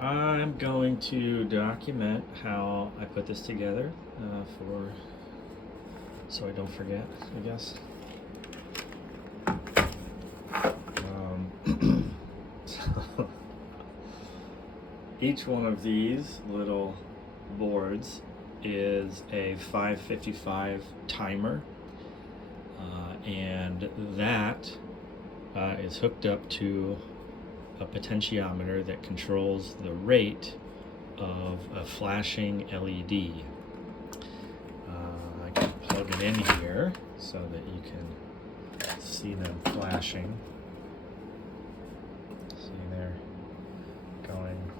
I'm going to document how I put this together so I don't forget, I guess. So each one of these little boards is a 555 timer, and that is hooked up to a potentiometer that controls the rate of a flashing LED. I can plug it in here so that you can see them flashing. See, they're going,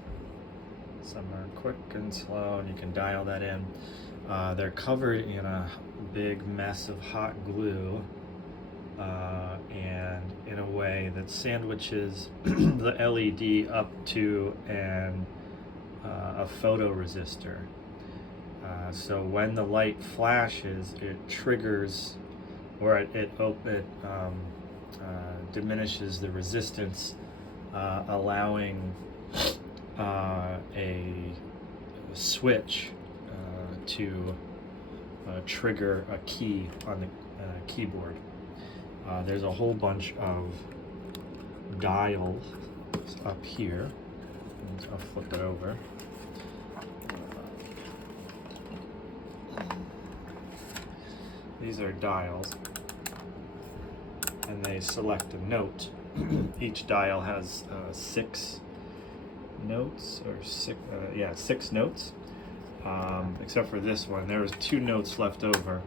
some are quick and slow, and you can dial that in. They're covered in a big mess of hot glue, and in a way that sandwiches the LED up to a photoresistor. So when the light flashes, it triggers, or it diminishes the resistance, allowing a switch to trigger a key on the keyboard. There's a whole bunch of dials up here. I'll flip it over. These are dials, and they select a note. Each dial has 6 notes, or six notes, except for this one. There was 2 notes left over,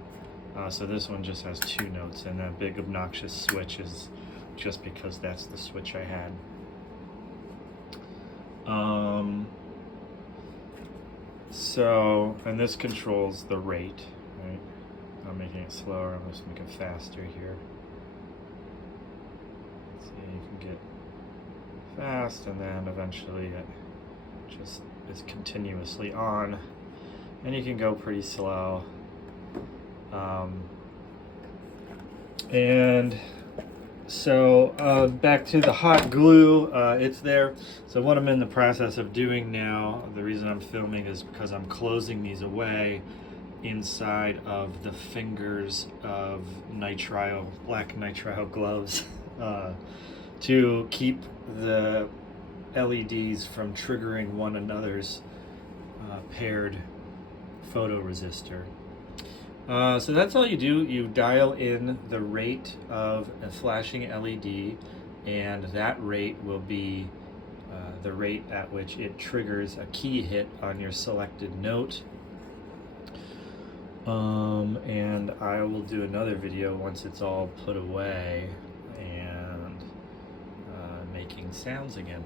so this one just has 2 notes, and that big obnoxious switch is just because that's the switch I had. And this controls the rate, right? I'm making it slower, I'm just making it faster here. See, you can get fast, and then eventually it just is continuously on, and you can go pretty slow. And so back to the hot glue, it's there. So what I'm in the process of doing now, the reason I'm filming is because I'm closing these away inside of the fingers of black nitrile gloves to keep the LEDs from triggering one another's paired photoresistor. So that's all you do. You dial in the rate of a flashing LED, and that rate will be the rate at which it triggers a key hit on your selected note. And I will do another video once it's all put away and making sounds again.